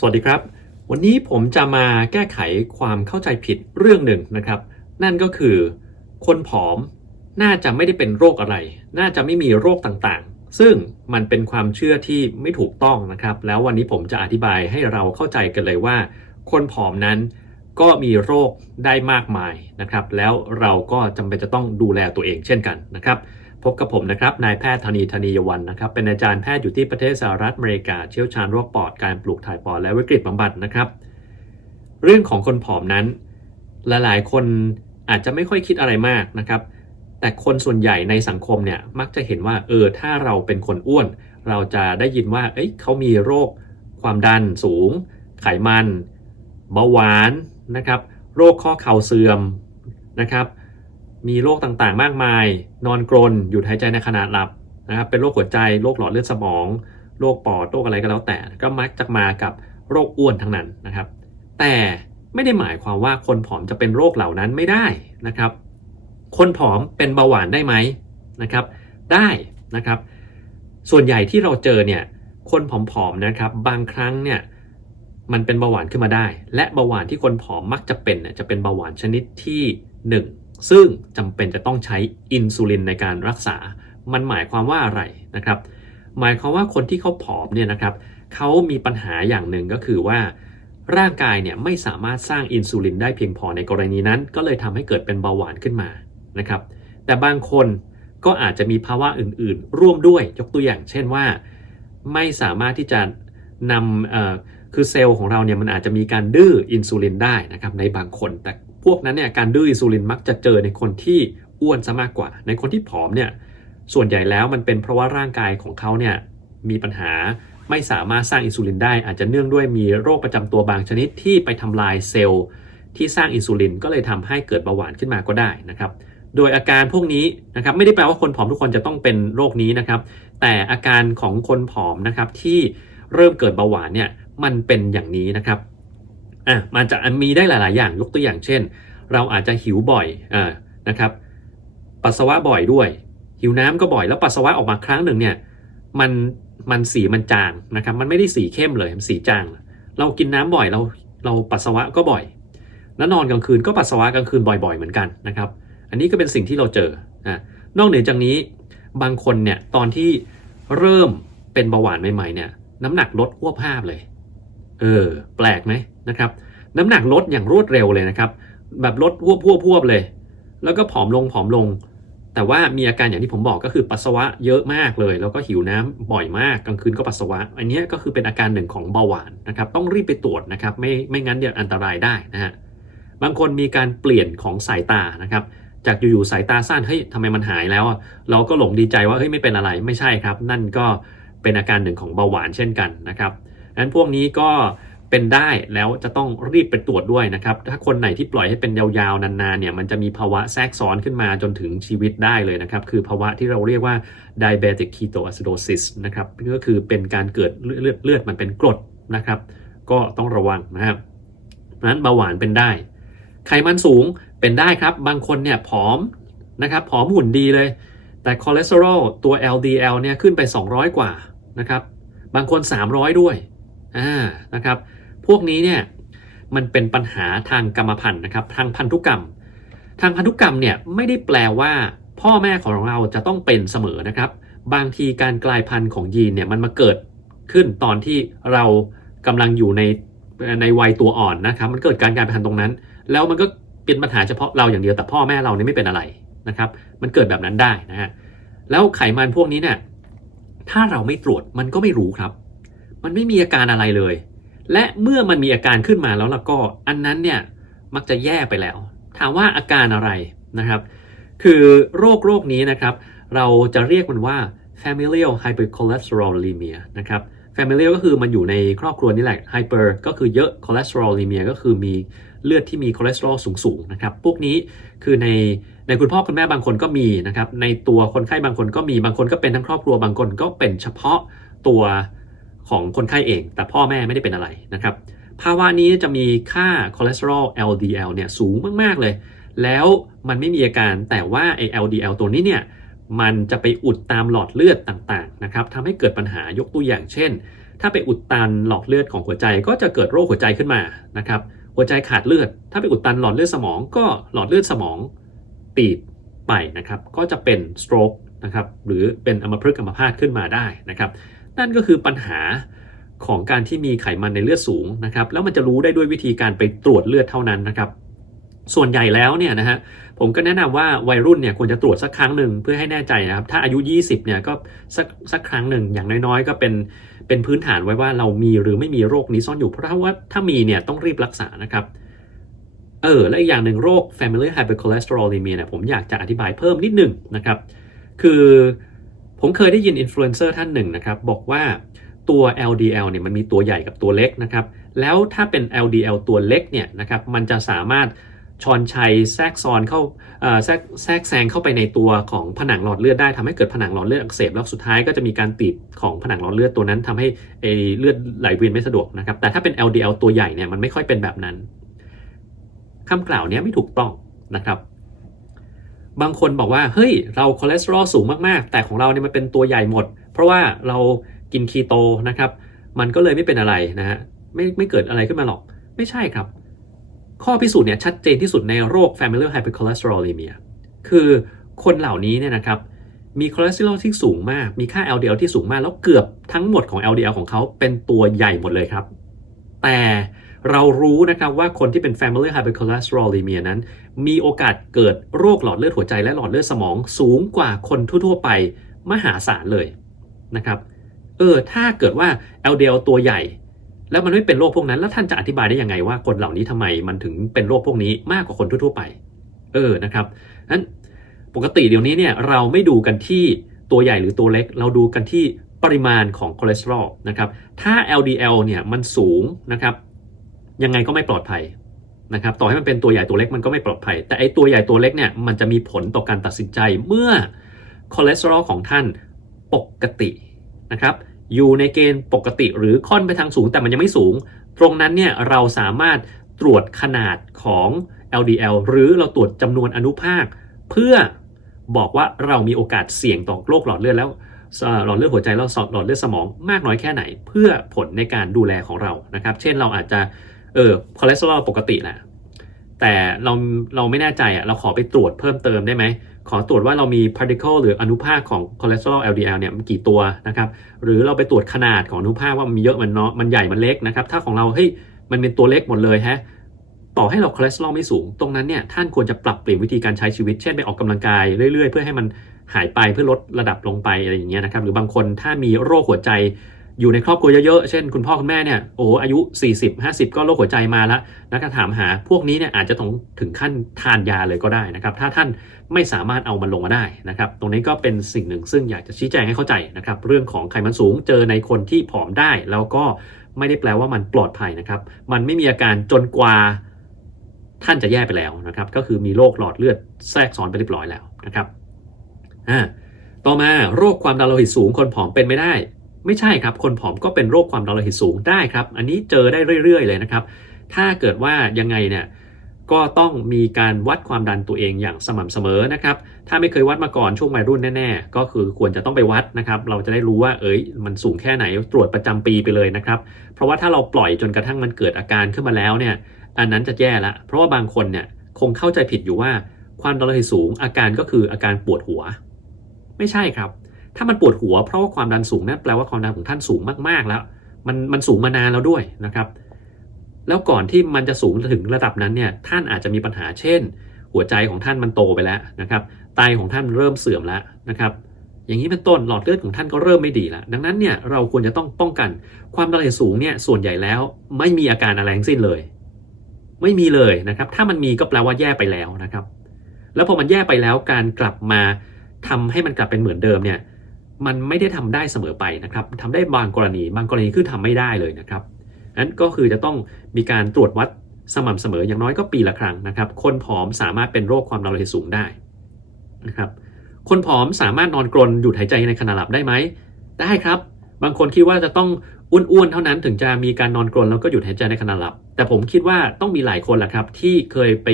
สวัสดีครับ วันนี้ผมจะมาแก้ไขความเข้าใจผิดเรื่องหนึ่งนะครับ นั่นก็คือ คนผอมน่าจะไม่ได้เป็นโรคอะไร น่าจะไม่มีโรคต่างๆ ซึ่งมันเป็นความเชื่อที่ไม่ถูกต้องนะครับ แล้ววันนี้ผมจะอธิบายให้เราเข้าใจกันเลยว่า คนผอมนั้นก็มีโรคได้มากมายนะครับ แล้วเราก็จำเป็นจะต้องดูแลตัวเองเช่นกันนะครับ พบกับผมนะครับนายแพทย์ธนีธนียวันนะครับเป็นอาจารย์แพทย์อยู่ที่ประเทศสหรัฐอเมริกา เชี่ยวชาญโรคปอดการปลูกถ่ายปอดและวิกฤตบำบัดนะครับ เรื่องของคนผอมนั้น หลายๆ คนอาจจะไม่ค่อยคิดอะไรมากนะครับ แต่คนส่วนใหญ่ในสังคมเนี่ยมักจะเห็นว่าเออถ้าเราเป็นคนอ้วน เราจะได้ยินว่าเอ้ยเขามีโรคความดันสูง ไขมันเบาหวานนะครับ โรคข้อเข่าเสื่อมนะครับ มีโรคต่างๆ มากมาย นอนกรนหยุดหายใจในขณะหลับนะครับ เป็นโรคหัวใจ โรคหลอดเลือดสมอง โรคปอด โรคอะไรก็แล้วแต่ ก็มักจะมากับโรคอ้วนทั้งนั้นนะครับ แต่ไม่ได้หมายความว่าคนผอมจะเป็นโรคเหล่านั้นไม่ได้นะครับ คนผอมเป็นเบาหวานได้ไหมนะครับ ได้นะครับ ส่วนใหญ่ที่เราเจอเนี่ย คนผอมๆนะครับ บางครั้งเนี่ยมันเป็นเบาหวานขึ้นมาได้ และเบาหวานที่คนผอมมักจะเป็นเนี่ยจะเป็นเบาหวานชนิดที่ 1 ซึ่งจำเป็นจะต้องใช้อินซูลินในการรักษา มันหมายความว่าอะไรนะครับ หมายความว่าคนที่เขาผอมเนี่ยนะครับเขามีปัญหาอย่างหนึ่งก็คือว่า ร่างกายเนี่ยไม่สามารถสร้างอินซูลินได้เพียงพอในกรณีนั้น ก็เลยทำให้เกิดเป็นเบาหวานขึ้นมานะครับ แต่บางคนก็อาจจะมีภาวะอื่นๆ ร่วมด้วยยกตัวอย่าง เช่นว่า ไม่สามารถที่จะนำคือเซลล์ของเราเนี่ยมันอาจจะมีการดื้ออินซูลินได้นะครับในบางคนแต่ พวกนั้นเนี่ยการดื้ออินซูลินมักจะเจอในคนที่อ้วนซะมากกว่า ในคนที่ผอมเนี่ยส่วนใหญ่แล้วมันเป็นเพราะว่าร่างกายของเขาเนี่ยมีปัญหาไม่สามารถสร้างอินซูลินได้ อาจจะเนื่องด้วยมีโรคประจำตัวบางชนิดที่ไปทำลายเซลล์ที่สร้างอินซูลินก็เลยทำให้เกิดเบาหวานขึ้นมาก็ได้นะครับ โดยอาการพวกนี้นะครับไม่ได้แปลว่าคนผอมทุกคนจะต้องเป็นโรคนี้นะครับ แต่อาการของคนผอมนะครับที่เริ่มเกิดเบาหวานเนี่ยมันเป็นอย่างนี้นะครับ อะมันจะมีได้หลาย ๆ อย่างยกตัวอย่างเช่น เราอาจจะหิวบ่อยอ่านะครับปัสสาวะบ่อยด้วย หิวน้ำก็บ่อยแล้วปัสสาวะออกมาครั้งหนึ่งเนี่ยมันมันสีมันจางนะครับมันไม่ได้สีเข้มเลยมันสีจาง เรากินน้ำบ่อยเราเราปัสสาวะก็บ่อย แล้วนอนกลางคืนก็ปัสสาวะกลางคืนบ่อย ๆ เหมือนกันนะครับอันนี้ก็เป็นสิ่งที่เราเจอนะนอกเหนือจากนี้บางคนเนี่ยตอนที่เริ่มเป็นเบาหวานใหม่ ๆ เนี่ยน้ำหนักลดอ้วภาพเลย เออ แปลกไหม นะครับน้ำหนักลดอย่างรวดเร็วเลยนะครับแบบลดพวบพวบพวบเลย แล้วก็ผอมลงผอมลง แต่ว่ามีอาการอย่างที่ผมบอกก็คือปัสสาวะเยอะมากเลย แล้วก็หิวน้ำบ่อยมากกลางคืนก็ปัสสาวะ อันนี้ก็คือเป็นอาการหนึ่งของเบาหวานนะครับต้องรีบไปตรวจนะครับไม่ไม่งั้นเดี๋ยวอันตรายได้นะฮะบางคนมีการเปลี่ยนของสายตานะครับจากอยู่ๆสายตาสั้นเฮ้ยทำไมมันหายแล้ว เราก็หลงดีใจว่าเฮ้ยไม่เป็นอะไรไม่ใช่ครับ นั่นก็เป็นอาการหนึ่งของเบาหวานเช่นกันนะครับนั้นพวกนี้ก็ เป็นได้แล้วจะต้องรีบไปตรวจด้วยนะครับ ถ้าคนไหนที่ปล่อยให้เป็นยาวๆ นานๆเนี่ยมันจะมีภาวะแทรกซ้อนขึ้นมาจนถึงชีวิตได้เลยนะครับ คือภาวะที่เราเรียกว่า diabetic ketoacidosis นะครับก็คือเป็นการเกิดเลือดเลือดมันเป็นกรดนะครับ ก็ต้องระวังนะครับนั้นเบาหวานเป็นได้ ไขมันสูงเป็นได้ครับ บางคนเนี่ยผอมนะครับผอมหุ่นดีเลย แต่คอเลสเตอรอลตัว LDL เนี่ยขึ้นไป 200 กว่านะครับ บางคน 300 ด้วยอ่านะครับ พวกนี้เนี่ยมันเป็นปัญหาทางกรรมพันธุ์นะครับ ทางพันธุกรรม ทางพันธุกรรมเนี่ยไม่ได้แปลว่า พ่อแม่ของเราจะต้องเป็นเสมอนะครับ บางทีการกลายพันธุ์ของยีนเนี่ยมันมาเกิดขึ้นตอนที่เรากำลังอยู่ในในวัยตัวอ่อนนะครับ มันเกิดการกลายพันธุ์ตรงนั้น แล้วมันก็เป็นปัญหาเฉพาะเราอย่างเดียวแต่พ่อแม่เราเนี่ยไม่เป็นอะไรนะครับ มันเกิดแบบนั้นได้นะฮะแล้วไขมันพวกนี้เนี่ยถ้าเราไม่ตรวจมันก็ไม่รู้ครับ มันไม่มีอาการอะไรเลย และเมื่อมันมีอาการขึ้นมาแล้วล้วก็อันนั้นเนี่ยมักจะแย่ไปแล้ว ถามว่าอาการอะไรนะครับ คือโรคโรคนี้นะครับ เราจะเรียกมันว่า familial hypercholesterolemia นะครับ familial ก็คือมันอยู่ในครอบครัวนี่แหละ hyper ก็คือเยอะ cholesterolemia ก็คือมีเลือดที่มีคอเลสเตอรอลสูงๆนะครับ พวกนี้คือในในคุณพ่อคุณแม่บางคนก็มีนะครับ ในตัวคนไข้บางคนก็มี บางคนก็เป็นทั้งครอบครัว บางคนก็เป็นเฉพาะตัว ของคนไข้เอง แต่พ่อแม่ไม่ได้เป็นอะไรนะครับ ภาวะนี้จะมีค่าคอเลสเตอรอล LDL เนี่ยสูงมาก ๆ เลย แล้วมันไม่มีอาการแต่ว่าไอ้ LDL ตัวนี้เนี่ยมันจะไปอุดตามหลอดเลือดต่างๆนะครับทำให้เกิดปัญหายกตัวอย่างเช่น ถ้าไปอุดตันหลอดเลือดของหัวใจก็จะเกิดโรคหัวใจขึ้นมานะครับหัวใจขาดเลือด ถ้าไปอุดตันหลอดเลือดสมอง ก็หลอดเลือดสมองตีบไปนะครับ ก็จะเป็น stroke นะครับหรือเป็นอัมพฤกษ์อัมพาตขึ้นมาได้นะครับ นั่นก็คือปัญหาของการที่มีไขมันในเลือดสูงนะครับ แล้วมันจะรู้ได้ด้วยวิธีการไปตรวจเลือดเท่านั้นนะครับ ส่วนใหญ่แล้วเนี่ยนะฮะผมก็แนะนำว่าวัยรุ่นเนี่ยควรจะตรวจสักครั้งหนึ่งเพื่อให้แน่ใจนะครับ ถ้าอายุ 20เนี่ยก็สักสักครั้งหนึ่งอย่างน้อยๆ ก็เป็นเป็นพื้นฐานไว้ว่าเรามีหรือไม่มีโรคนี้ซ่อนอยู่เพราะว่าถ้ามีเนี่ยต้องรีบรักษานะครับเออและอีกอย่างหนึ่งโรค family hypercholesterolemia เนี่ยผมอยากจะอธิบายเพิ่มนิดหนึ่งนะครับ คือ ผมเคยได้ยินอินฟลูเอนเซอร์ท่านหนึ่งนะครับบอกว่าตัว LDL เนี่ยมันมีตัวใหญ่กับตัวเล็กนะครับ แล้วถ้าเป็น LDL ตัวเล็กเนี่ยนะครับมันจะสามารถชอนชัยแทรกซ้อนเข้าแทรกแทรกแซงเข้าไปในตัวของผนังหลอดเลือดได้ทำให้เกิดผนังหลอดเลือดอักเสบแล้วสุดท้ายก็จะมีการตีบของผนังหลอดเลือดตัวนั้นทำให้เลือดไหลเวียนไม่สะดวกนะครับ แต่ถ้าเป็น LDL ตัวใหญ่เนี่ยมันไม่ค่อยเป็นแบบนั้นคำกล่าวเนี้ยไม่ถูกต้องนะครับ บางคนบอกว่าเฮ้ยเราคอเลสเตอรอลสูงมากๆ แต่ของเราเนี่ยมันเป็นตัวใหญ่หมด เพราะว่าเรากินคีโตนะครับมันก็เลยไม่เป็นอะไรนะฮะไม่ไม่เกิดอะไรขึ้นมาหรอก ไม่ใช่ครับ ข้อพิสูจน์เนี่ยชัดเจนที่สุดในโรค familial hypercholesterolemia คือคนเหล่านี้เนี่ยนะครับมีคอเลสเตอรอลที่สูงมาก มีค่า LDL ที่สูงมาก แล้วเกือบทั้งหมดของ LDL ของเขาเป็นตัวใหญ่หมดเลยครับ แต่ เรารู้นะครับว่าคนที่เป็น family hypercholesterolemia นั้น มีโอกาสเกิดโรคหลอดเลือดหัวใจและหลอดเลือดสมองสูงกว่าคนทั่วๆไปมหาศาลเลยนะครับเออถ้าเกิดว่า LDL ตัวใหญ่ แล้วมันไม่เป็นโรคพวกนั้น แล้วท่านจะอธิบายได้ยังไงว่าคนเหล่านี้ทำไมมันถึงเป็นโรคพวกนี้มากกว่าคนทั่ว ๆ ไป เออนะครับนั้นปกติเดี๋ยวนี้เนี่ยเราไม่ดูกันที่ตัวใหญ่หรือตัวเล็ก เราดูกันที่ปริมาณของคอเลสเตอรอลนะครับ ถ้า LDL เนี่ยมันสูงนะครับ ยังไงก็ไม่ปลอดภัยนะครับต่อให้มันเป็นตัวใหญ่ตัวเล็กมันก็ไม่ปลอดภัย แต่ไอ้ตัวใหญ่ตัวเล็กเนี่ยมันจะมีผลต่อการตัดสินใจเมื่อคอเลสเตอรอลของท่านปกตินะครับอยู่ในเกณฑ์ปกติหรือค่อนไปทางสูงแต่มันยังไม่สูง ตรงนั้นเนี่ยเราสามารถตรวจขนาดของ LDL หรือเราตรวจจำนวนอนุภาค เพื่อบอกว่าเรามีโอกาสเสี่ยงต่อโรคหลอดเลือดแล้วหลอดเลือดหัวใจแล้วหลอดเลือดสมองมากน้อยแค่ไหน เพื่อผลในการดูแลของเรานะครับ เช่นเราอาจจะ เออคอเลสเตอรอลปกติแหละแต่เราเราไม่แน่ใจอะเราขอไปตรวจเพิ่มเติมได้ไหม ขอตรวจว่าเรามี particle หรืออนุภาคของคอเลสเตอรอล LDL เนี่ยมันกี่ตัวนะครับหรือเราไปตรวจขนาดของอนุภาคว่ามันมีเยอะมันเน้อยมันใหญ่มันเล็กนะครับถ้าของเราเฮ้ยมันเป็นตัวเล็กหมดเลยฮะต่อให้เราคอเลสเตอรอลไม่สูง ตรงนั้นเนี่ยท่านควรจะปรับเปลี่ยนวิธีการใช้ชีวิต เช่นไปออกกำลังกายเรื่อยๆ เพื่อให้มันหายไปเพื่อลดระดับลงไปอะไรอย่างเงี้ยนะครับหรือบางคนถ้ามีโรคหัวใจ อยู่ในครอบครัวเยอะๆ เช่นคุณพ่อคุณแม่เนี่ยโอ้อายุ 40 50 ก็โรคหัวใจมาแล้วแล้วก็ถามหาพวกนี้เนี่ยอาจจะต้องถึงขั้นทานยาเลยก็ได้นะครับ ถ้าท่านไม่สามารถเอามันลงมาได้นะครับ ตรงนี้ก็เป็นสิ่งหนึ่งซึ่งอยากจะชี้แจงให้เข้าใจนะครับ เรื่องของไขมันสูงเจอในคนที่ผอมได้ แล้วก็ไม่ได้แปลว่ามันปลอดภัยนะครับ มันไม่มีอาการจนกว่าท่านจะแย่ไปแล้วนะครับ ก็คือมีโรคหลอดเลือดแทรกซ้อนไปเรียบร้อยแล้วนะครับอ่าต่อมาโรคความดันโลหิตสูงคนผอมเป็นไม่ได้ ไม่ใช่ครับ คนผอมก็เป็นโรคความดันโลหิตสูงได้ครับ อันนี้เจอได้เรื่อย ๆ เลยนะครับ ถ้าเกิดว่ายังไงเนี่ยก็ต้องมีการวัดความดันตัวเองอย่างสม่ำเสมอนะครับ ถ้าไม่เคยวัดมาก่อนช่วงวัยรุ่นแน่ ๆ ก็คือควรจะต้องไปวัดนะครับ เราจะได้รู้ว่าเอ้ยมันสูงแค่ไหนตรวจประจำปีไปเลยนะครับ เพราะว่าถ้าเราปล่อยจนกระทั่งมันเกิดอาการขึ้นมาแล้วเนี่ย อันนั้นจะแย่ละ เพราะว่าบางคนเนี่ยคงเข้าใจผิดอยู่ว่าความดันโลหิตสูงอาการก็คืออาการปวดหัว ไม่ใช่ครับ ถ้ามันปวดหัวเพราะว่าความดันสูงนั่นแปลว่าความดันของท่านสูงมากๆแล้ว มันมันสูงมานานแล้วด้วยนะครับ แล้วก่อนที่มันจะสูงถึงระดับนั้นเนี่ยท่านอาจจะมีปัญหาเช่น หัวใจของท่านมันโตไปแล้วนะครับไตของท่านเริ่มเสื่อมแล้วนะครับ อย่างนี้เป็นต้นหลอดเลือดของท่านก็เริ่มไม่ดีแล้วดังนั้นเนี่ยเราควรจะต้องป้องกัน ความดันสูงเนี่ยส่วนใหญ่แล้วไม่มีอาการอะไรทั้งสิ้นเลย ไม่มีเลยนะครับ ถ้ามันมีก็แปลว่าแย่ไปแล้วนะครับ แล้วพอมันแย่ไปแล้วการกลับมาทำให้มันกลับเป็นเหมือนเดิมเนี่ย มันไม่ได้ทำได้เสมอไปนะครับทำได้บางกรณี บางกรณีคือทำไม่ได้เลยนะครับนั้นก็คือจะต้องมีการตรวจวัดสม่ำเสมออย่างน้อยก็ปีละครั้งนะครับ คนผอมสามารถเป็นโรคความดันโลหิตสูงได้นะครับคนผอมสามารถนอนกรนหยุดหายใจในขณะหลับได้ไหมได้ครับ บางคนคิดว่าจะต้องอ้วนๆเท่านั้นถึงจะมีการนอนกรนแล้วก็หยุดหายใจในขณะหลับ แต่ผมคิดว่าต้องมีหลายคนแหละครับ ที่เคยไป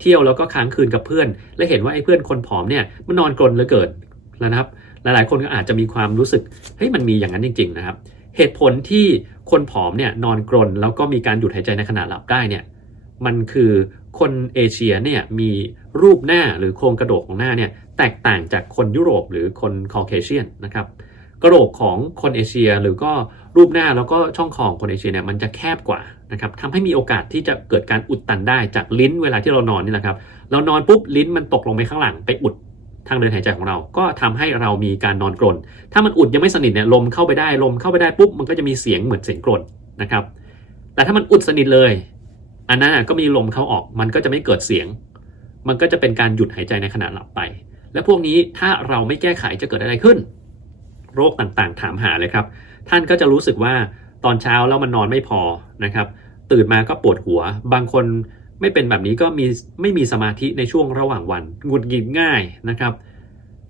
เที่ยวแล้วก็ค้างคืนกับเพื่อน และเห็นว่าไอ้เพื่อนคนผอมเนี่ยมันนอนกรนเหลือเกินนะครับ หลายๆ คนก็อาจจะมีความรู้สึกเฮ้ยมันมีอย่างนั้นจริง ๆ นะครับ เหตุผลที่คนผอมเนี่ยนอนกรนแล้วก็มีการหยุดหายใจในขณะหลับได้เนี่ยมันคือคนเอเชียเนี่ยมีรูปหน้าหรือโครงกระโหลกของหน้าเนี่ยแตกต่างจากคนยุโรปหรือคนคอเคเชียนนะครับกระโหลกของคนเอเชียหรือก็รูปหน้าแล้วก็ช่องคอของคนเอเชียเนี่ยมันจะแคบกว่านะครับทำให้มีโอกาสที่จะเกิดการอุดตันได้จากลิ้นเวลาที่เรานอนนี่แหละครับเรานอนปุ๊บลิ้นมันตกลงไปข้างหลังไปอุด ทางเดินหายใจของเรา ก็ทำให้เรามีการนอนกรน ถ้ามันอุดยังไม่สนิทเนี่ยลมเข้าไปได้ลมเข้าไปได้ปุ๊บมันก็จะมีเสียงเหมือนเสียงกรนนะครับ แต่ถ้ามันอุดสนิทเลย อันนั้นก็มีลมเข้าออกมันก็จะไม่เกิดเสียง มันก็จะเป็นการหยุดหายใจในขณะหลับไป และพวกนี้ถ้าเราไม่แก้ไขจะเกิดอะไรขึ้น โรคต่างๆ ถามหาเลยครับ ท่านก็จะรู้สึกว่าตอนเช้าแล้วมันนอนไม่พอนะครับ ตื่นมาก็ปวดหัว บางคน ไม่เป็นแบบนี้ก็มีไม่มีสมาธิในช่วงระหว่างวันหงุดหงิดง่ายนะครับ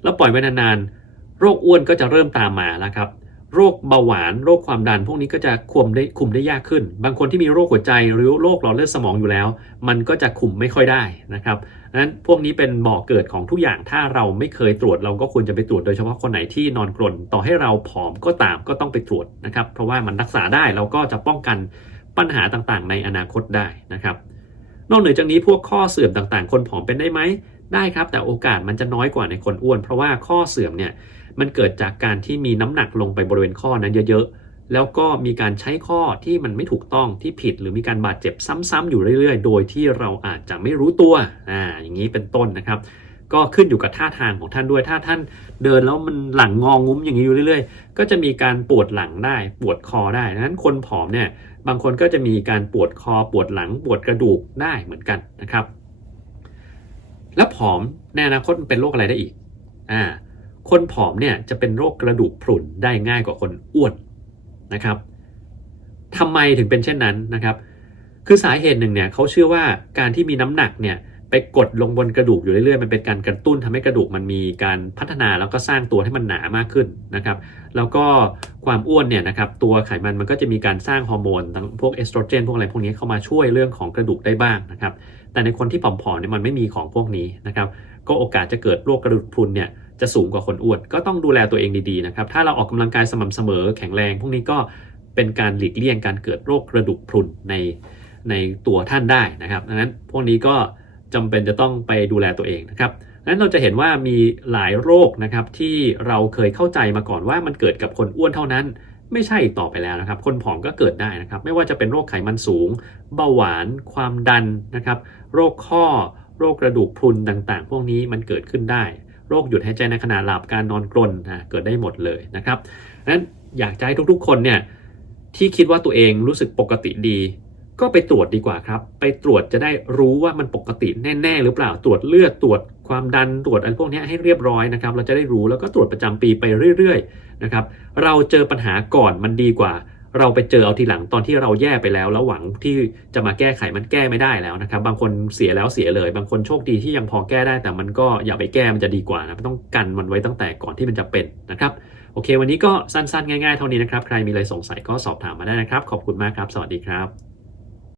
แล้วปล่อยไว้นานๆโรคอ้วนก็จะเริ่มตามมาแล้วครับ โรคเบาหวาน โรคความดัน พวกนี้ก็จะคุมได้คุมได้ยากขึ้น บางคนที่มีโรคหัวใจหรือโรคหลอดเลือดสมองอยู่แล้ว มันก็จะคุมไม่ค่อยได้นะครับดังนั้นพวกนี้เป็นบ่อกเกิดของทุกอย่างถ้าเราไม่เคยตรวจเราก็ควรจะไปตรวจโดยเฉพาะคนไหนที่นอนกรนต่อให้เราผอมก็ตามก็ต้องไปตรวจนะครับ เพราะว่ามันรักษาได้เราก็จะป้องกันปัญหาต่างๆ ในอนาคตได้นะครับ นอกเหนือจากนี้พวกข้อเสื่อมต่างๆ คนผอมเป็นได้ไหมได้ครับ แต่โอกาสมันจะน้อยกว่าในคนอ้วน เพราะว่าข้อเสื่อมเนี่ยมันเกิดจากการที่มีน้ำหนักลงไปบริเวณข้อนั้นเยอะๆ แล้วก็มีการใช้ข้อที่มันไม่ถูกต้องที่ผิด หรือมีการบาดเจ็บซ้ำๆอยู่เรื่อยๆ โดยที่เราอาจจะไม่รู้ตัวอ่าอย่างนี้เป็นต้นนะครับ ก็ขึ้นอยู่กับท่าทางของท่านด้วย ถ้าท่านเดินแล้วมันหลังงองุ้มอย่างนี้อยู่เรื่อย ๆ ก็จะมีการปวดหลังได้ ปวดคอได้ดังนั้นคนผอมเนี่ย บางคนก็จะมีการปวดคอปวดหลังปวดกระดูกได้เหมือนกันนะครับ แล้วผอมในอนาคตเป็นโรคอะไรได้อีกอ่าคนผอมเนี่ยจะเป็นโรคกระดูกพรุนได้ง่ายกว่าคนอ้วนนะครับทำไมถึงเป็นเช่นนั้นนะครับ คือสาเหตุหนึ่งเนี่ยเขาเชื่อว่าการที่มีน้ำหนักเนี่ย ไปกดลงบนกระดูกอยู่เรื่อยๆ มันเป็นการกระตุ้นทำให้กระดูกมันมีการพัฒนาแล้วก็สร้างตัวให้มันหนามากขึ้นนะครับ แล้วก็ความอ้วนเนี่ยนะครับตัวไขมันมันก็จะมีการสร้างฮอร์โมนทั้งพวกเอสโตรเจนพวกอะไรพวกนี้เข้ามาช่วยเรื่องของกระดูกได้บ้างนะครับ แต่ในคนที่ผอมๆเนี่ยมันไม่มีของพวกนี้นะครับ ก็โอกาสจะเกิดโรคกระดูกพรุนเนี่ยจะสูงกว่าคนอ้วนก็ต้องดูแลตัวเองดีๆนะครับ ถ้าเราออกกำลังกายสม่ำเสมอแข็งแรง พวกนี้ก็เป็นการหลีกเลี่ยงการเกิดโรคกระดูกพรุนในในตัวท่านได้นะครับ ดังนั้นพวกนี้ก็ จำเป็นจะต้องไปดูแลตัวเองนะครับดังนั้นเราจะเห็นว่ามีหลายโรคนะครับที่เราเคยเข้าใจมาก่อนว่ามันเกิดกับคนอ้วนเท่านั้น ไม่ใช่อีกต่อไปแล้วนะครับ คนผอมก็เกิดได้นะครับ ไม่ว่าจะเป็นโรคไขมันสูง เบาหวาน ความดันนะครับ โรคข้อ โรคกระดูกพรุนต่างๆ พวกนี้มันเกิดขึ้นได้ โรคหยุดหายใจในขณะหลับการนอนกรนนะเกิดได้หมดเลยนะครับดังนั้นอยากจะให้ทุกๆ คนเนี่ยที่คิดว่าตัวเองรู้สึกปกติดี ก็ไปตรวจดีกว่าครับ ไปตรวจจะได้รู้ว่ามันปกติแน่ๆหรือเปล่า ตรวจเลือดตรวจความดันตรวจอะไรพวกนี้ให้เรียบร้อยนะครับ เราจะได้รู้แล้วก็ตรวจประจำปีไปเรื่อยๆนะครับ เราเจอปัญหาก่อนมันดีกว่า เราไปเจอเอาทีหลังตอนที่เราแย่ไปแล้ว แล้วหวังที่จะมาแก้ไขมันแก้ไม่ได้แล้วนะครับ บางคนเสียแล้วเสียเลย บางคนโชคดีที่ยังพอแก้ได้ แต่มันก็อย่าไปแก้มันจะดีกว่านะต้องกันมันไว้ตั้งแต่ก่อนที่มันจะเป็นนะครับโอเค วันนี้ก็สั้นๆ ง่ายๆ เท่านี้นะครับ ใครมีอะไรสงสัยก็สอบถามมาได้นะครับ ขอบคุณมากครับ สวัสดีครับ